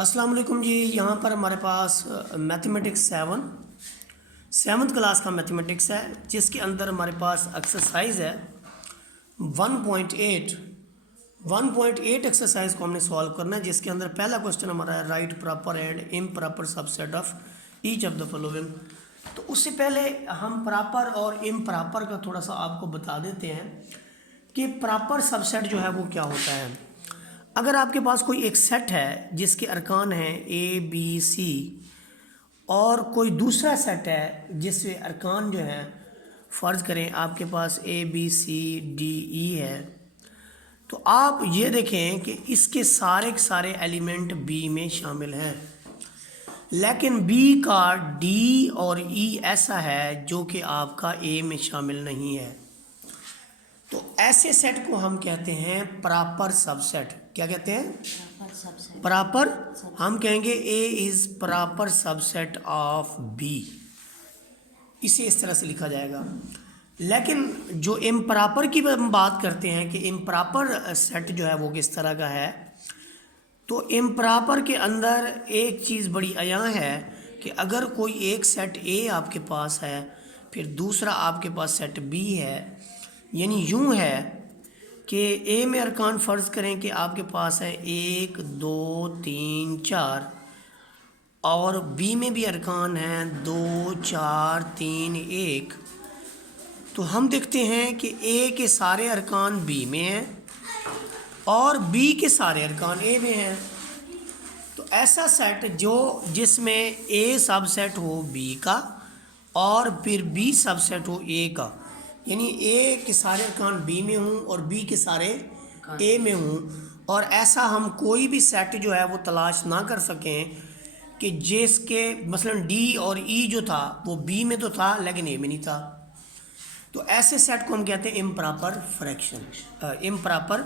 अस्सलाम वालेकुम जी। यहाँ पर हमारे पास मैथमेटिक्स सेवन्थ क्लास का मैथमेटिक्स है, जिसके अंदर हमारे पास एक्सरसाइज है 1.8 एक्सरसाइज को हमने सॉल्व करना है, जिसके अंदर पहला क्वेश्चन हमारा है right proper and improper subset of each of the following. तो उससे पहले हम प्रॉपर और इम्प्रॉपर का थोड़ा सा आपको बता देते हैं कि प्रॉपर सबसेट जो है वो क्या होता है। अगर आपके पास कोई एक सेट है जिसके अरकान हैं ए बी सी, और कोई दूसरा सेट है जिसके अरकान जो हैं, फ़र्ज़ करें आपके पास A B C D E है, तो आप ये देखें कि इसके सारे के सारे एलिमेंट बी में शामिल हैं, लेकिन बी का डी और ई ऐसा है जो कि आपका ए में शामिल नहीं है। तो ऐसे सेट को हम कहते हैं प्रॉपर सबसेट। क्या कहते हैं? प्रॉपर। हम कहेंगे A is proper subset of B, इसे इस तरह से लिखा जाएगा। लेकिन जो इम्प्रॉपर की हम बात करते हैं कि इम्प्रॉपर सेट जो है वो किस तरह का है, तो इम्प्रॉपर के अंदर एक चीज़ बड़ी अयां है कि अगर कोई एक सेट ए आपके पास है, फिर दूसरा आपके पास सेट बी है, यानी यूं है कि ए में अरकान फ़र्ज़ करें कि आपके पास है 1 2 3 4, और बी में भी अरकान हैं 2 4 3 1, तो हम देखते हैं कि ए के सारे अरकान बी में हैं और बी के सारे अरकान ए में हैं। तो ऐसा सेट जिसमें ए सबसेट हो बी का और फिर बी सबसेट हो ए का, यानी ए के सारे अरकान बी में हूँ और बी के सारे ए में हूँ, और ऐसा हम कोई भी सेट जो है वो तलाश ना कर सकें कि जिसके मसलन डी और ई जो था वो बी में तो था लेकिन ए में नहीं था। तो ऐसे सेट को हम कहते हैं इम्प्रॉपर इम्प्रॉपर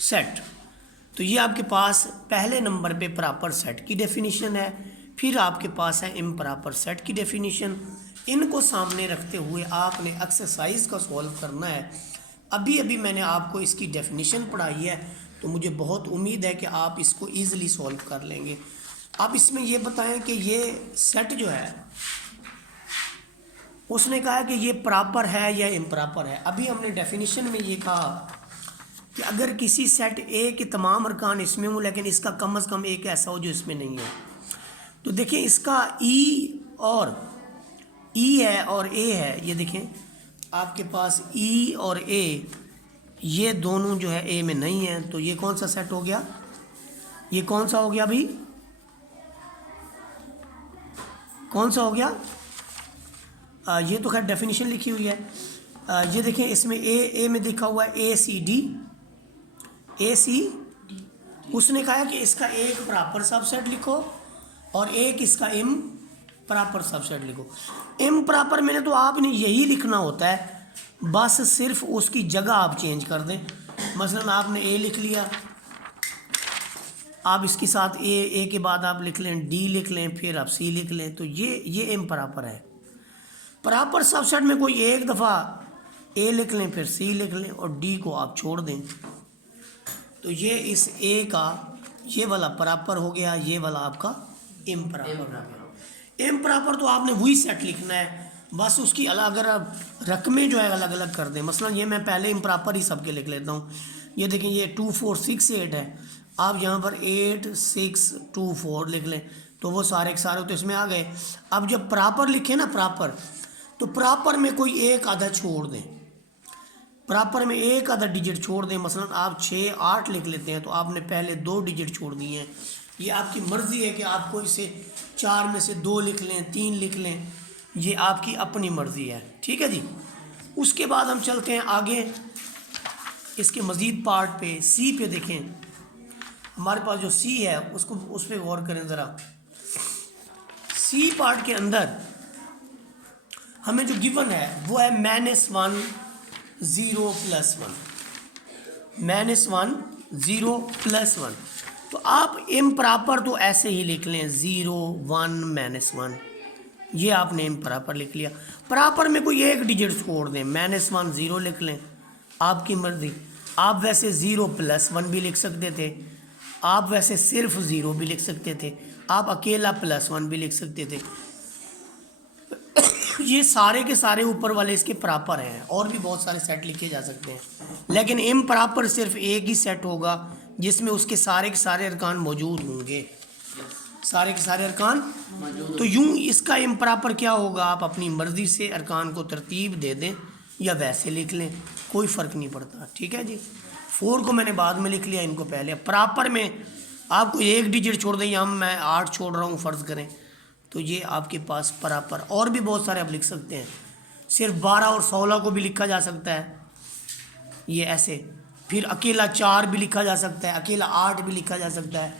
सेट। तो ये आपके पास पहले नंबर पे प्रॉपर सेट की डेफिनेशन है, फिर आपके पास है इम्प्रॉपर सेट की डेफिनेशन। इनको सामने रखते हुए आपने एक्सरसाइज का सॉल्व करना है। अभी अभी मैंने आपको इसकी डेफिनेशन पढ़ाई है, तो मुझे बहुत उम्मीद है कि आप इसको ईज़िली सॉल्व कर लेंगे। आप इसमें ये बताएं कि ये सेट जो है, उसने कहा कि ये प्रॉपर है या इम्प्रॉपर है। अभी हमने डेफिनेशन में ये कहा कि अगर किसी सेट ए के तमाम अरकान इसमें हो लेकिन इसका कम से कम एक ऐसा हो जो इसमें नहीं है, तो देखिए इसका ई है और ए है। ये देखें आपके पास ई और ए, ये दोनों जो है ए में नहीं है, तो ये कौन सा सेट हो गया? ये कौन सा हो गया भाई? कौन सा हो गया? ये तो खैर डेफिनेशन लिखी हुई है। ये देखें इसमें ए में लिखा हुआ है ए सी डी। उसने कहा कि इसका एक प्रॉपर सबसेट लिखो और एक इसका इम्प्रॉपर सबसेट लिखो। इम्प्रॉपर में तो आपने यही लिखना होता है, बस सिर्फ उसकी जगह आप चेंज कर दें। मसलन आपने ए लिख लिया, आप इसके साथ ए के बाद आप लिख लें डी लिख लें, फिर आप सी लिख लें, तो ये इम्प्रॉपर है। प्रॉपर सबसेट में कोई एक दफ़ा ए लिख लें, फिर सी लिख लें और डी को आप छोड़ दें, तो ये इस ए का ये वाला प्रॉपर हो गया, ये वाला आपका इम्प्रॉपर हो गया। इम्प्रॉपर तो आपने वही सेट लिखना है, बस उसकी अलग अगर आप रकमें जो है अलग अलग कर दें। मसलन ये मैं पहले इम्प्रॉपर ही सबके लिख लेता हूँ। ये देखें ये 2 4 6 8 है, आप यहाँ पर 8 6 2 4 लिख लें, तो वो सारे के सारे तो इसमें आ गए। अब जब प्रॉपर लिखें ना प्रॉपर, तो प्रॉपर में कोई एक आधा छोड़ दें, प्रॉपर में एक आधा डिजिट छोड़ दें। मसलन आप 6 8 लिख लेते हैं, तो आपने पहले 2 डिजिट छोड़ दिए हैं। ये आपकी मर्ज़ी है कि आपको इसे 4 में से 2 लिख लें, 3 लिख लें, ये आपकी अपनी मर्ज़ी है। ठीक है जी। उसके बाद हम चलते हैं आगे इसके मज़ीद पार्ट पे। सी पे देखें, हमारे पास जो सी है उसको उस पर गौर करें ज़रा। सी पार्ट के अंदर हमें जो गिवन है वो है -1 0 + 1 -1 0 + 1। तो आप इम्प्रॉपर तो ऐसे ही लिख लें 0 1 -1, ये आपने इम्प्रॉपर लिख लिया। प्रॉपर में कोई एक डिजिट छोड़ दें, -1 0 लिख लें, आपकी मर्ज़ी। आप वैसे 0 + 1 भी लिख सकते थे, आप वैसे सिर्फ 0 भी लिख सकते थे, आप अकेला +1 भी लिख सकते थे। ये सारे के सारे ऊपर वाले इसके प्रॉपर हैं, और भी बहुत सारे सेट लिखे जा सकते हैं, लेकिन इम्प्रॉपर सिर्फ एक ही सेट होगा जिसमें उसके सारे के सारे अरकान मौजूद होंगे, सारे के सारे अरकान। तो यूं इसका इम्प्रॉपर क्या होगा, आप अपनी मर्ज़ी से अरकान को तरतीब दे दें या वैसे लिख लें, कोई फ़र्क नहीं पड़ता। ठीक है जी, 4 को मैंने बाद में लिख लिया, इनको पहले। प्रॉपर में आपको एक डिजिट छोड़ दें, या मैं 8 छोड़ रहा हूँ फ़र्ज़ करें, तो ये आपके पास प्रॉपर। और भी बहुत सारे आप लिख सकते हैं, सिर्फ 12 और 16 को भी लिखा जा सकता है, ये ऐसे। फिर अकेला 4 भी लिखा जा सकता है, अकेला 8 भी लिखा जा सकता है।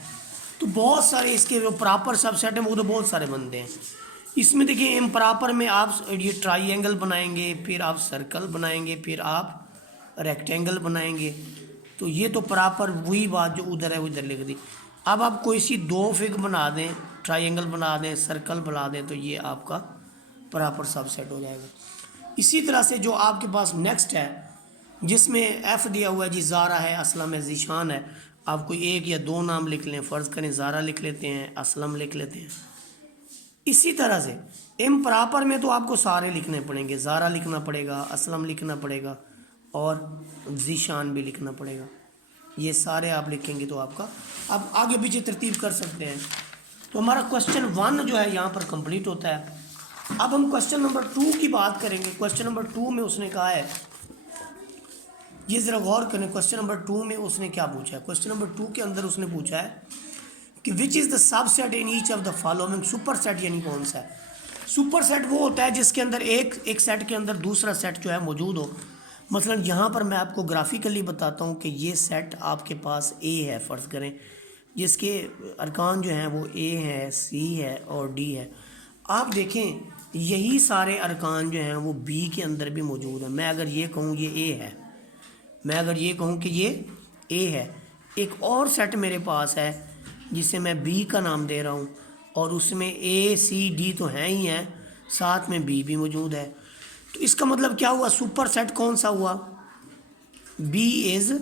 तो बहुत सारे इसके जो प्रॉपर सबसेट हैं वो तो बहुत सारे बनते हैं। इसमें देखिए इम्प्रॉपर में आप ये ट्राइंगल बनाएंगे, फिर आप सर्कल बनाएंगे, फिर आप रेक्टेंगल बनाएंगे। तो ये तो प्रॉपर वही बात जो उधर है वो इधर लिख दी। अब आप कोई सी 2 फिग बना दें, ट्राइंगल बना दें, सर्कल बना दें, तो ये आपका प्रॉपर सबसेट हो जाएगा। इसी तरह से जो आपके पास नेक्स्ट है, जिसमें एफ़ दिया हुआ है जी, ज़ारा है, असलम है, ज़ीशान है। आप कोई 1 या 2 नाम लिख लें, फ़र्ज़ करें ज़ारा लिख लेते हैं, असलम लिख लेते हैं। इसी तरह से इम्प्रॉपर में तो आपको सारे लिखने पड़ेंगे, ज़ारा लिखना पड़ेगा, असलम लिखना पड़ेगा और ज़ीशान भी लिखना पड़ेगा। ये सारे आप लिखेंगे तो आपका आप आगे पीछे तरतीब कर सकते हैं। तो हमारा क्वेश्चन 1 जो है यहाँ पर कंप्लीट होता है। अब हम क्वेश्चन नंबर 2 की बात करेंगे। क्वेश्चन नंबर 2 में उसने कहा है, ये ज़रा गौर करें, क्वेश्चन नंबर 2 में उसने क्या पूछा है। क्वेश्चन नंबर 2 के अंदर उसने पूछा है कि which is the subset in each of the following. Super set यानी कौन सा है। सुपर सेट वो होता है जिसके अंदर एक सेट के अंदर दूसरा सेट जो है मौजूद हो। मसलन यहाँ पर मैं आपको ग्राफिकली बताता हूँ कि ये सेट आपके पास ए है, फ़र्ज़ करें, जिसके अरकान जो हैं वो ए है, सी है और डी है। आप देखें यही सारे अरकान जो हैं वो बी के अंदर भी मौजूद हैं। मैं अगर ये कहूँ ये ए है, मैं अगर ये कहूँ कि ये ए है, एक और सेट मेरे पास है जिसे मैं बी का नाम दे रहा हूँ, और उसमें ए सी डी तो हैं ही हैं, साथ में बी भी मौजूद है। तो इसका मतलब क्या हुआ, सुपर सेट कौन सा हुआ, बी इज़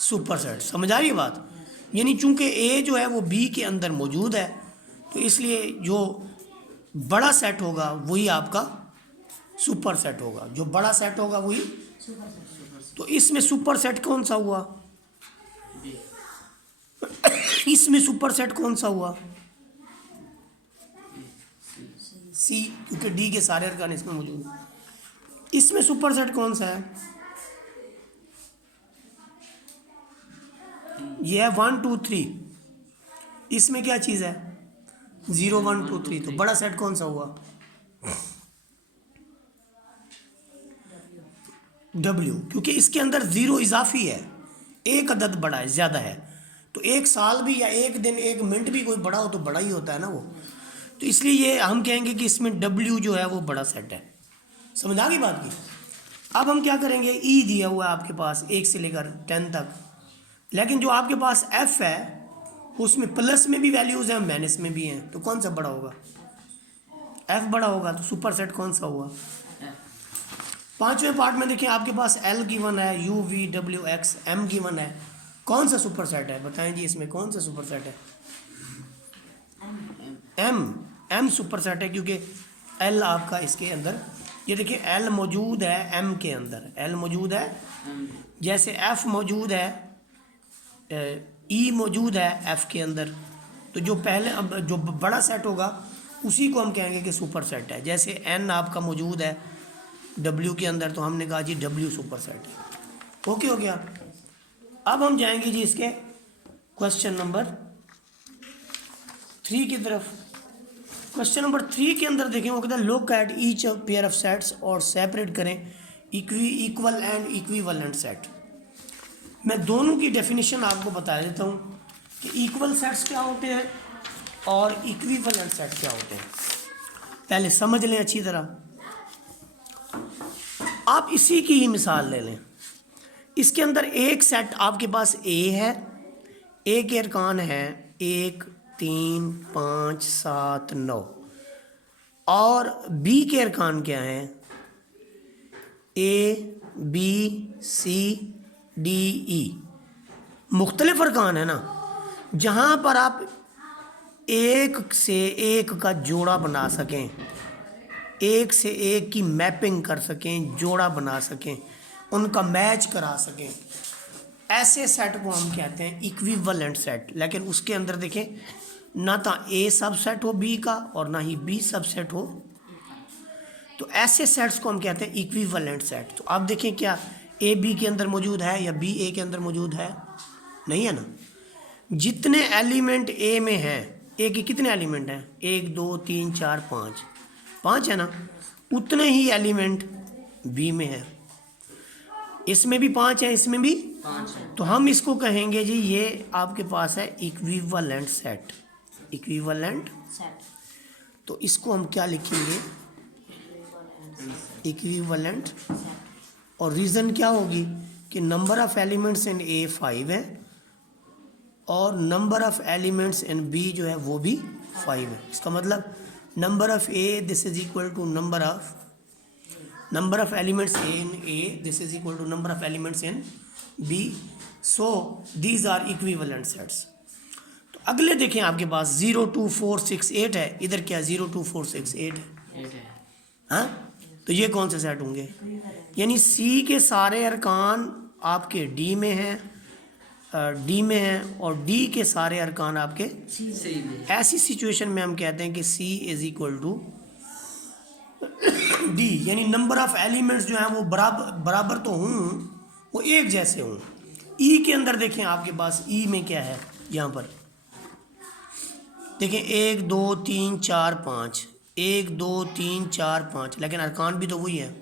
सुपर सेट। समझ आ रही है बात। यानी चूंकि ए जो है वो बी के अंदर मौजूद है, तो इसलिए जो बड़ा सेट होगा वही आपका सुपर सेट होगा, जो बड़ा सेट होगा वही। तो इसमें सुपर सेट कौन सा हुआ, इसमें सुपर सेट कौन सा हुआ, सी, क्योंकि डी के सारे अरकान इसमें मौजूद हैं। इसमें सुपर सेट कौन सा है, ये है 1 2 3। इसमें क्या चीज़ है 0 1 2 3। तो बड़ा सेट कौन सा हुआ, डब्ल्यू, क्योंकि इसके अंदर 0 इजाफी है, एक अदद बड़ा है, ज़्यादा है। तो एक साल भी या एक दिन एक मिनट भी कोई बड़ा हो तो बड़ा ही होता है ना वो। तो इसलिए ये हम कहेंगे कि इसमें डब्ल्यू जो है वो बड़ा सेट है। समझ आ गई बात की। अब हम क्या करेंगे, ई दिया हुआ है आपके पास 1 से लेकर 10 तक, लेकिन जो आपके पास एफ है उसमें प्लस में भी वैल्यूज़ हैं, माइनस में भी हैं। तो कौन सा बड़ा होगा, एफ बड़ा होगा। तो सुपर सेट कौन सा हुआ, 5वें पार्ट में देखिए आपके पास एल गिवन है, U V W X M given है। कौन सा सुपर सेट है, बताएं जी, इसमें कौन सा सुपर सेट है, एम सुपर सेट है, क्योंकि एल आपका इसके अंदर, ये देखिए एल मौजूद है एम के अंदर, एल मौजूद है, जैसे एफ मौजूद है, ई मौजूद है एफ के अंदर। तो जो पहले अब जो बड़ा सेट होगा उसी को हम कहेंगे कि सुपर सेट है। जैसे एन आपका मौजूद है डब्ल्यू के अंदर, तो हमने कहा जी डब्ल्यू सुपर सेट है। ओके हो गया। अब हम जाएंगे जी इसके क्वेश्चन नंबर 3 की तरफ। क्वेश्चन नंबर 3 के अंदर देखें, वो कहता है look at each pair of sets और सेपरेट करें इक्वल एंड इक्विवेलेंट सेट। मैं दोनों की डेफिनेशन आपको बता देता हूँ कि इक्वल सेट्स क्या होते हैं और इक्विवेलेंट सेट क्या होते हैं। पहले समझ लें अच्छी तरह। आप इसी की ही मिसाल ले लें। इसके अंदर एक सेट आपके पास ए है, ए के अरकान है 1 3 5 7 9, और बी के अरकान क्या हैं, A B C D E. मुख्तलिफ अरकान है ना, जहाँ पर आप एक से एक का जोड़ा बना सकें, एक से एक की मैपिंग कर सकें, जोड़ा बना सकें, उनका मैच करा सकें, ऐसे सेट को हम कहते हैं इक्विवेलेंट सेट। लेकिन उसके अंदर देखें, ना तो ए सबसेट हो बी का और ना ही बी सबसेट हो, तो ऐसे सेट्स को हम कहते हैं इक्विवेलेंट सेट। तो आप देखें क्या ए बी के अंदर मौजूद है या बी ए के अंदर मौजूद है? नहीं है ना। जितने एलिमेंट ए में हैं, ए के कितने एलिमेंट हैं? 1 2 3 4 5, 5 है ना, उतने ही एलिमेंट बी में है। इसमें भी 5 है, इसमें भी 5 है। तो हम इसको कहेंगे जी ये आपके पास है इक्विवेलेंट सेट, इक्विवेलेंट सेट। तो इसको हम क्या लिखेंगे? इक्विवेलेंट। और रीज़न क्या होगी कि number of elements in A 5 है और number of elements in B जो है वो भी 5 है। इसका मतलब number of A this is equal to number of elements in A this is equal to number of elements in B. So these are equivalent sets. तो अगले देखें आपके पास 0 2 4 6 8 है, इधर क्या 0 2 4 6 8 है। हाँ, तो ये कौन से सेट होंगे? यानी सी के सारे अरकान आपके डी में हैं, डी में हैं, और डी के सारे अरकान आपके सी में। ऐसी सिचुएशन में हम कहते हैं कि सी इज इक्वल टू डी, यानी नंबर ऑफ एलिमेंट्स जो हैं वो बराबर तो हों, वो एक जैसे हों। ई के अंदर देखें आपके पास ई में क्या है, यहाँ पर देखें 1 2 3 4 5, 1 2 3 4 5, लेकिन अरकान भी तो वही है।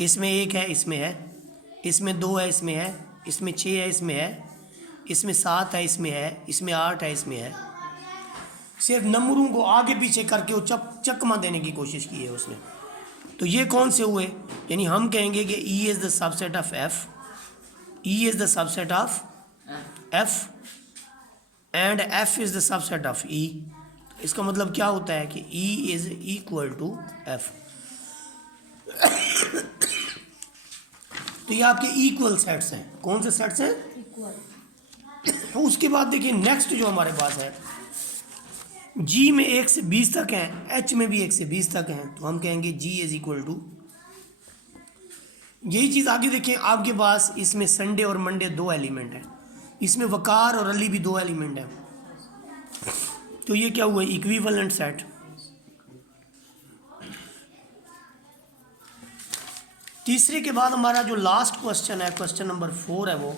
इसमें 1 है, इसमें है, इसमें 2 है, इसमें है, इसमें 6 है, इसमें है, इसमें 7 है, इसमें है, इसमें 8 है, इसमें है। सिर्फ नंबरों को आगे पीछे करके वो चकमा देने की कोशिश की है उसने। तो ये कौन से हुए? यानी हम कहेंगे कि E is the subset of F, E is the subset of F and F is the subset of E. इसका मतलब क्या होता है कि E is equal to F. तो ये आपके इक्वल सेट्स हैं। कौन से सेट्स हैं? इक्वल। उसके बाद देखिए नेक्स्ट जो हमारे पास है, जी में 1 से 20 तक हैं, एच में भी 1 से 20 तक हैं, तो हम कहेंगे जी इज इक्वल टू। यही चीज़ आगे देखें आपके पास, इसमें संडे और मंडे 2 एलिमेंट हैं, इसमें वकार और अली भी 2 एलिमेंट हैं। तो ये क्या हुआ? Equivalent set. तीसरे के बाद हमारा जो लास्ट क्वेश्चन है, क्वेश्चन नंबर 4 है, वो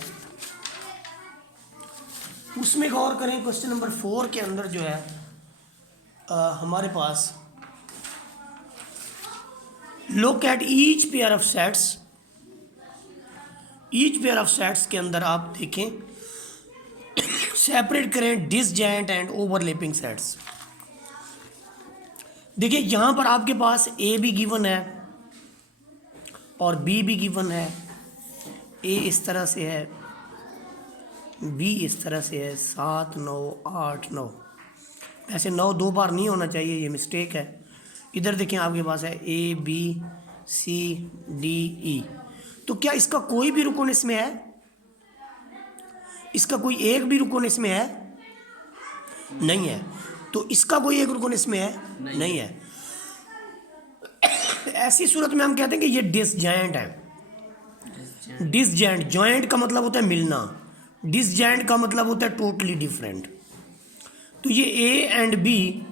उसमें गौर करें। क्वेश्चन नंबर 4 के अंदर जो है हमारे पास look at each pair of sets. Each pair of sets के अंदर आप देखें, सेपरेट करें डिसजॉइंट एंड ओवरलैपिंग सेट्स। देखिए यहाँ पर आपके पास ए भी गिवन है और बी भी गिवन है। ए इस तरह से है, बी इस तरह से है, 7 9 8 9। ऐसे 9 2 बार नहीं होना चाहिए, ये मिस्टेक है। इधर देखें आपके पास है A B C D E. तो क्या इसका कोई भी रुकन इसमें है? इसका कोई एक भी रुकन इसमें है? नहीं है। तो इसका कोई एक रुकन इसमें है? नहीं है। ऐसी सूरत में हम कहते हैं कि ये डिसजॉइंट है। डिसजॉइंट, जॉइंट का मतलब होता है मिलना, डिसजॉइंट का मतलब होता है टोटली डिफरेंट। तो ये A and B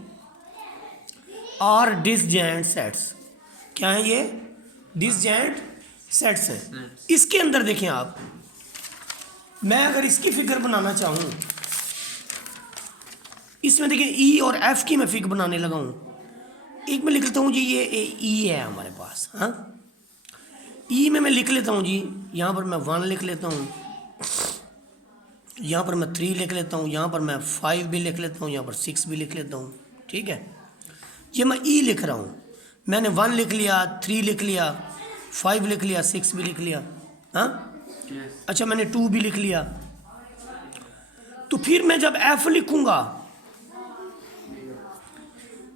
are disjoint sets. क्या है ये? डिसजॉइंट सेट्स हैं। इसके अंदर देखें आप, मैं अगर इसकी फिगर बनाना चाहूँ, इसमें देखिए ई और एफ की मैं फिगर बनाने लगा हूँ। एक में लिख लेता हूँ जी, ये ई है हमारे पास। हाँ, ई में मैं लिख लेता हूँ जी, यहाँ पर मैं 1 लिख लेता हूँ, यहाँ पर मैं 3 लिख लेता हूँ, यहाँ पर मैं 5 भी लिख लेता हूँ, यहाँ पर 6 भी लिख लेता हूँ। ठीक है, ये मैं ई लिख रहा हूँ। मैंने 1 लिख लिया, 3 लिख लिया, 5 लिख लिया, 6 भी लिख लिया। हाँ, अच्छा, मैंने 2 भी लिख लिया। तो फिर मैं जब एफ लिखूँगा,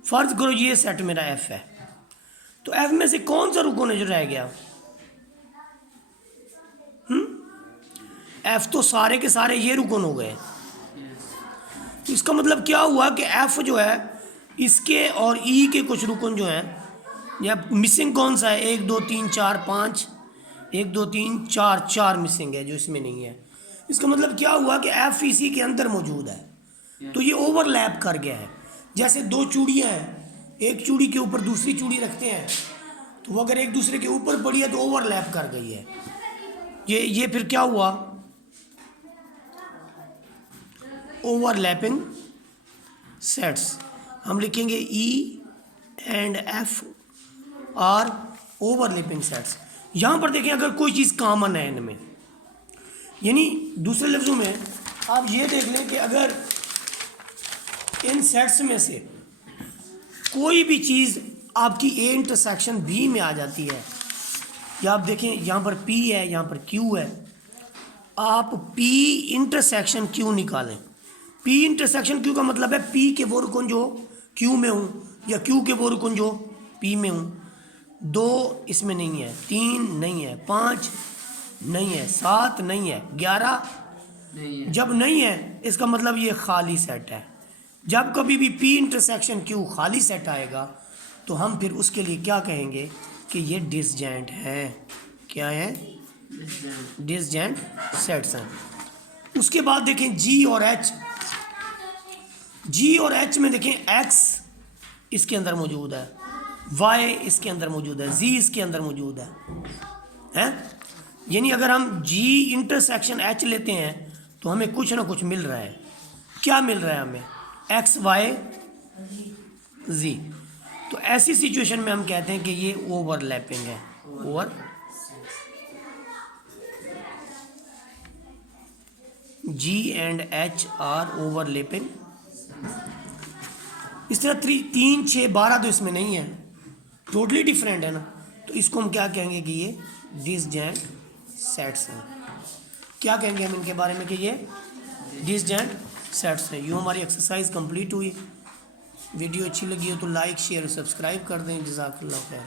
फर्ज करो ये सेट मेरा एफ है, तो एफ में से कौन सा रुकन है जो रह गया? एफ तो सारे के सारे ये रुकन हो गए। तो इसका मतलब क्या हुआ कि एफ जो है इसके और ई के कुछ रुकन जो हैं, या मिसिंग कौन सा है, 1 2 3 4 5, 1 2 3 4, 4 मिसिंग है जो इसमें नहीं है। इसका मतलब क्या हुआ कि एफ इसी के अंदर मौजूद है, तो ये ओवरलैप कर गया है। जैसे दो चूड़ियाँ हैं, एक चूड़ी के ऊपर दूसरी चूड़ी रखते हैं, तो वो अगर एक दूसरे के ऊपर पड़ी है तो ओवरलैप कर गई है। ये फिर क्या हुआ, ओवरलैपिंग सेट्स। हम लिखेंगे E and F R overlapping sets. यहाँ पर देखें अगर कोई चीज़ कॉमन है इनमें, यानी दूसरे लफ्ज़ों में आप ये देख लें कि अगर इन सेट्स में से कोई भी चीज़ आपकी ए इंटरसेक्शन बी में आ जाती है, या आप देखें यहाँ पर पी है, यहाँ पर क्यू है, आप पी इंटरसेक्शन क्यू निकालें। पी इंटरसेक्शन क्यू का मतलब है पी के वो रुकन जो क्यू में हूँ, या क्यू के वो रुकन जो पी में हूँ। 2 इसमें नहीं है, 3 नहीं है, 5 नहीं है, 7 नहीं है, 11 नहीं है। जब नहीं है इसका मतलब ये खाली सेट है। जब कभी भी पी इंटरसेक्शन क्यू खाली सेट आएगा तो हम फिर उसके लिए क्या कहेंगे कि ये डिसजॉइंट है। क्या है? डिसजॉइंट सेट्स हैं। उसके बाद देखें जी और एच। जी और एच में देखें एक्स इसके अंदर मौजूद है, वाई इसके अंदर मौजूद है, जी इसके अंदर मौजूद है, हैं? यानी अगर हम जी इंटरसेक्शन एच लेते हैं तो हमें कुछ ना कुछ मिल रहा है। क्या मिल रहा है हमें? एक्स वाई जी। तो ऐसी सिचुएशन में हम कहते हैं कि ये ओवरलैपिंग है। Over G and H are overlapping. इस तरह 3 6 12 तो इसमें नहीं है, टोटली डिफरेंट है ना, तो इसको हम क्या कहेंगे कि ये डिसजॉइंट सेट्स हैं। क्या कहेंगे हम इनके बारे में कि ये डिसजॉइंट सेट्स हैं। यूँ हमारी एक्सरसाइज कंप्लीट हुई। वीडियो अच्छी लगी हो तो लाइक शेयर सब्सक्राइब कर दें। जज़ाकल्लाह खैर।